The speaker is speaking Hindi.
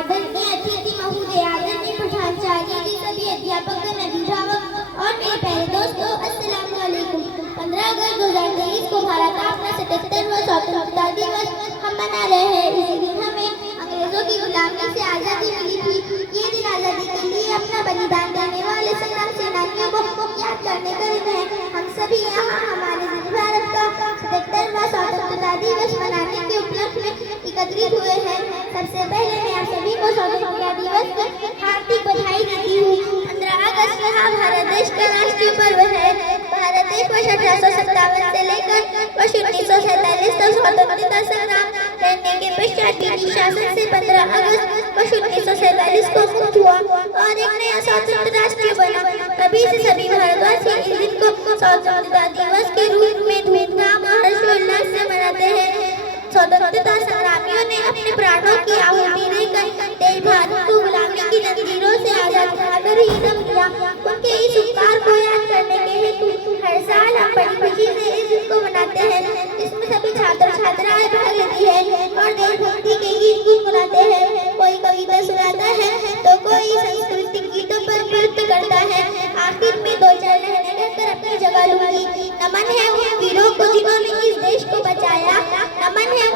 आदरणीय अतिथि महोदय, आदरणीय प्रधानाचार्य जी, सभी अध्यापक, अभिभावक और मेरे प्यारे दोस्तों, अस्सलाम वालेकुम। 15 अगस्त 2023 को भारत का अपना 77वां स्वतंत्रता दिवस हम मना रहे हैं। इसी दिन हमें अंग्रेजों की गुलामी से आज़ादी मिली थी। ये दिन आज़ादी के लिए अपना बलिदान देने वाले संग्राम सेनानियों को याद करने का दिन है। हम सभी यहाँ हमारे भारत का 77वां स्वतंत्रता दिवस मनाने के उपलक्ष्य में एकत्रित हुए हैं। सबसे पहले मैं आप सभी को स्वतंत्रता दिवस की हार्दिक बधाई देती हूँ। 15 अगस्त यहाँ भारत देश का राष्ट्रीय पर्व है। भारत देश वर्ष 1857 से लेकर वर्ष 1947 तक स्वतंत्रता संग्राम लड़ने के पश्चात ब्रिटिश शासन से 15 अगस्त वर्ष 1947 को मुक्त हुआ और एक नया स्वतंत्र राष्ट्र बना। तभी से सभी भारतवासी इस दिन को स्वतंत्रता दिवस के रूप में धूमधाम और हर्षोल्लास से मनाते हैं। स्वतंत्रता संग्रामियों ने अपने प्राणों की आहुति देकर देश भारत को गुलामी की जंजीरों से आजाद कराकर ही दम दिया। उनके इस उपकार को याद करने के हेतु हर साल हम बड़ी खुशी से इस दिन को मनाते हैं। इसमें सभी छात्र छात्राएं भाग लेती है और देशभक्ति के गीत गुनगुनाते हैं। कोई कविता सुनाता है तो कोई सांस्कृतिक गीतों पर नृत्य करता है। आखिर में दो चार लाइनें कहकर अपनी जगह लूंगी। नमन है उन वीरों को जिन्होंने इस देश को बचाया, नमन है